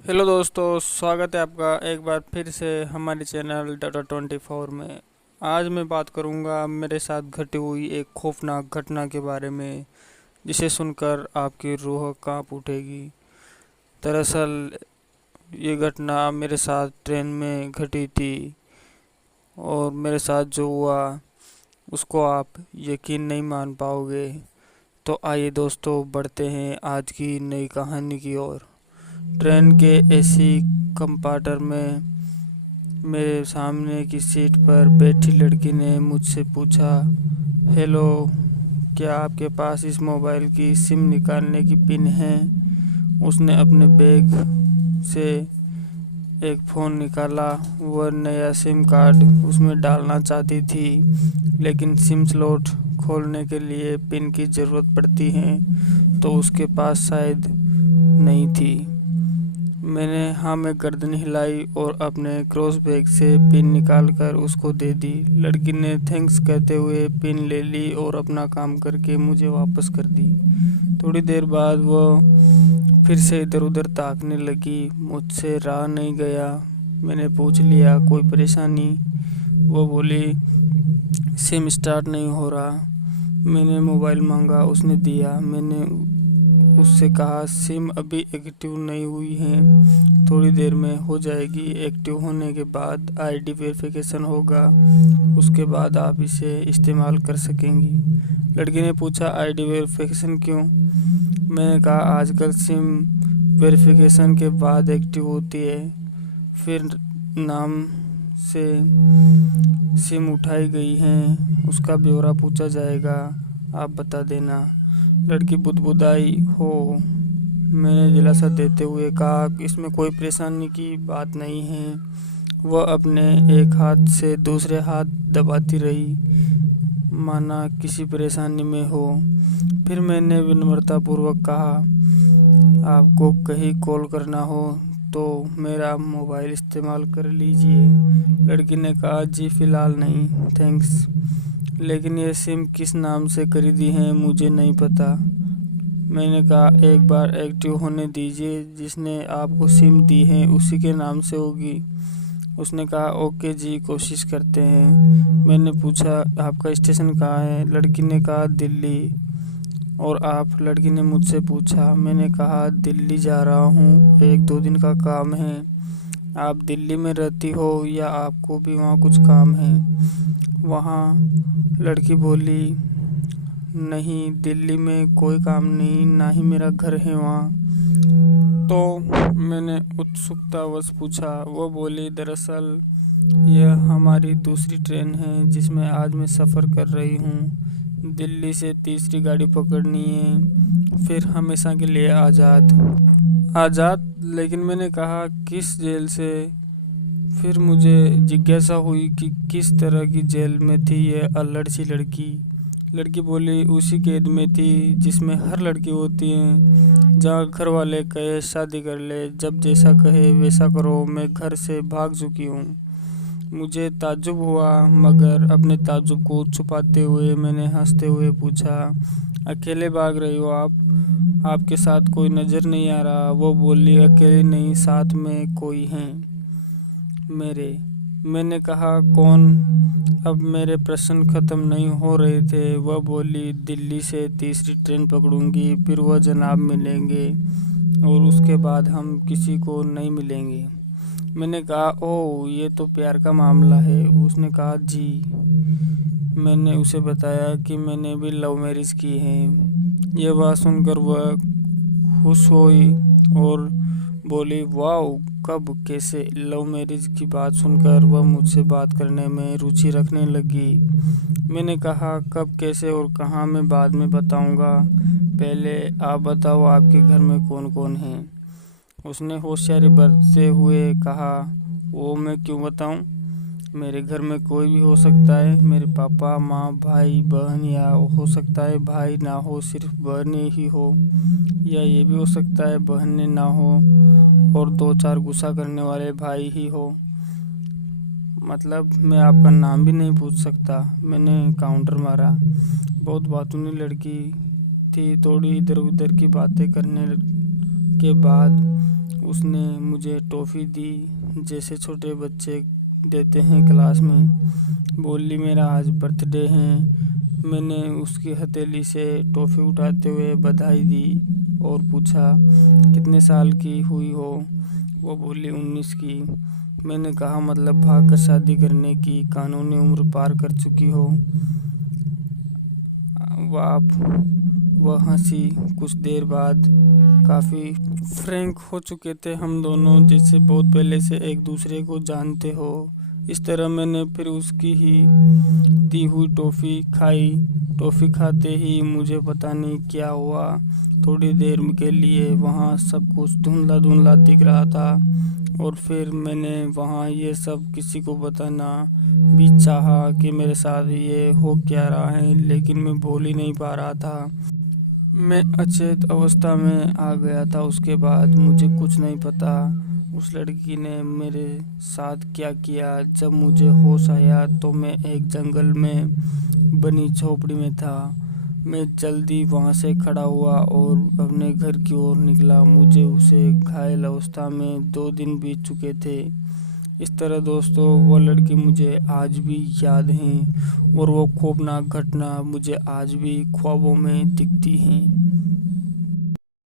Hello दोस्तों, स्वागत है आपका एक बार फिर से हमारे चैनल डाटा 24 में। आज मैं बात करूंगा मेरे साथ घटी हुई एक खौफनाक घटना के बारे में, जिसे सुनकर आपकी रूह कांप उठेगी। दरअसल ये घटना मेरे साथ ट्रेन में घटी थी, और मेरे साथ जो हुआ उसको आप यकीन नहीं मान पाओगे। तो आइए दोस्तों, बढ़ते हैं आज की नई कहानी की ओर। ट्रेन के एसी कंपार्टर में मेरे सामने की सीट पर बैठी लड़की ने मुझसे पूछा, हेलो, क्या आपके पास इस मोबाइल की सिम निकालने की पिन है? उसने अपने बैग से एक फ़ोन निकाला। वह नया सिम कार्ड उसमें डालना चाहती थी, लेकिन सिम स्लॉट खोलने के लिए पिन की ज़रूरत पड़ती है, तो उसके पास शायद नहीं थी। मैंने हाँ में गर्दन हिलाई और अपने क्रॉस बैग से पिन निकालकर उसको दे दी। लड़की ने थैंक्स कहते हुए पिन ले ली और अपना काम करके मुझे वापस कर दी। थोड़ी देर बाद वो फिर से इधर उधर ताकने लगी। मुझसे रहा नहीं गया। मैंने पूछ लिया, कोई परेशानी? वो बोली, सिम स्टार्ट नहीं हो रहा। मैंने मोबाइल मांगा, उसने दिया। मैंने उससे कहा, सिम अभी एक्टिव नहीं हुई है, थोड़ी देर में हो जाएगी। एक्टिव होने के बाद आईडी वेरिफिकेशन होगा, उसके बाद आप इसे इस्तेमाल कर सकेंगी। लड़की ने पूछा, आईडी वेरिफिकेशन क्यों? मैंने कहा, आजकल सिम वेरिफिकेशन के बाद एक्टिव होती है, फिर नाम से सिम उठाई गई है, उसका ब्यौरा पूछा जाएगा, आप बता देना। लड़की बुदबुदाई, हो। मैंने दिलासा देते हुए कहा, इसमें कोई परेशानी की बात नहीं है। वह अपने एक हाथ से दूसरे हाथ दबाती रही, माना किसी परेशानी में हो। फिर मैंने विनम्रतापूर्वक कहा, आपको कहीं कॉल करना हो तो मेरा मोबाइल इस्तेमाल कर लीजिए। लड़की ने कहा, जी फ़िलहाल नहीं, थैंक्स। लेकिन ये सिम किस नाम से खरीदी है मुझे नहीं पता। मैंने कहा, एक बार एक्टिव होने दीजिए, जिसने आपको सिम दी है उसी के नाम से होगी। उसने कहा, ओके जी, कोशिश करते हैं। मैंने पूछा, आपका स्टेशन कहाँ है? लड़की ने कहा, दिल्ली। और आप? लड़की ने मुझसे पूछा। मैंने कहा, दिल्ली जा रहा हूँ, 1-2 दिन का काम है। आप दिल्ली में रहती हो या आपको भी वहाँ कुछ काम है? वहाँ? लड़की बोली, नहीं, दिल्ली में कोई काम नहीं, ना ही मेरा घर है वहाँ। तो मैंने उत्सुकतावश पूछा। वो बोली, दरअसल यह हमारी दूसरी ट्रेन है जिसमें आज मैं सफ़र कर रही हूँ। दिल्ली से तीसरी गाड़ी पकड़नी है, फिर हमेशा के लिए आज़ाद। आज़ाद? लेकिन मैंने कहा, किस जेल से? फिर मुझे जिज्ञासा हुई कि किस तरह की जेल में थी यह अल्लड़ सी लड़की। लड़की बोली, उसी कैद में थी जिसमें हर लड़की होती है, जहाँ घर वाले कहे शादी कर ले, जब जैसा कहे वैसा करो। मैं घर से भाग चुकी हूँ। मुझे ताज्जुब हुआ, मगर अपने ताज्जुब को छुपाते हुए मैंने हंसते हुए पूछा, अकेले भाग रही हो आप? आपके साथ कोई नज़र नहीं आ रहा? वो बोली, अकेले नहीं, साथ में कोई है मेरे। मैंने कहा, कौन? अब मेरे प्रश्न ख़त्म नहीं हो रहे थे। वह बोली, दिल्ली से तीसरी ट्रेन पकड़ूंगी, फिर वह जनाब मिलेंगे, और उसके बाद हम किसी को नहीं मिलेंगे। मैंने कहा, ओह, ये तो प्यार का मामला है। उसने कहा, जी। मैंने उसे बताया कि मैंने भी लव मैरिज की है। यह बात सुनकर वह खुश हुई और बोली, वाह, कब, कैसे? लव मैरिज की बात सुनकर वह मुझसे बात करने में रुचि रखने लगी। मैंने कहा, कब, कैसे और कहाँ, मैं बाद में बताऊंगा, पहले आप बताओ, आपके घर में कौन कौन है? उसने होशियारी बरतते हुए कहा, वो मैं क्यों बताऊं? मेरे घर में कोई भी हो सकता है, मेरे पापा, माँ, भाई, बहन, या हो सकता है भाई ना हो, सिर्फ बहनें ही हो, या ये भी हो सकता है बहनें ना हो और 2-4 गुस्सा करने वाले भाई ही हो। मतलब मैं आपका नाम भी नहीं पूछ सकता? मैंने काउंटर मारा। बहुत बातूनी लड़की थी। थोड़ी इधर उधर की बातें करने के बाद उसने मुझे टॉफ़ी दी जैसे छोटे बच्चे देते हैं क्लास में। बोली मेरा आज बर्थडे है। मैंने उसकी हथेली से टॉफ़ी उठाते हुए बधाई दी और पूछा कितने साल की हुई हो। वो बोली 19 की। मैंने कहा मतलब भागकर शादी करने की कानूनी उम्र पार कर चुकी हो। वह हंसी। कुछ देर बाद काफ़ी फ्रैंक हो चुके थे हम दोनों, जैसे बहुत पहले से एक दूसरे को जानते हो। इस तरह मैंने फिर उसकी ही दी हुई टॉफ़ी खाई। टॉफ़ी खाते ही मुझे पता नहीं क्या हुआ, थोड़ी देर के लिए वहाँ सब कुछ धुंधला धुंधला दिख रहा था और फिर मैंने वहाँ ये सब किसी को बताना भी चाहा कि मेरे साथ ये हो क्या रहा है, लेकिन मैं बोल ही नहीं पा रहा था। मैं अचेत अवस्था में आ गया था। उसके बाद मुझे कुछ नहीं पता उस लड़की ने मेरे साथ क्या किया। जब मुझे होश आया तो मैं एक जंगल में बनी झोपड़ी में था। मैं जल्दी वहाँ से खड़ा हुआ और अपने घर की ओर निकला। मुझे उसे घायल अवस्था में 2 दिन बीत चुके थे। इस तरह दोस्तों वो लड़की मुझे आज भी याद है और वो खौफनाक घटना मुझे आज भी ख्वाबों में दिखती हैं।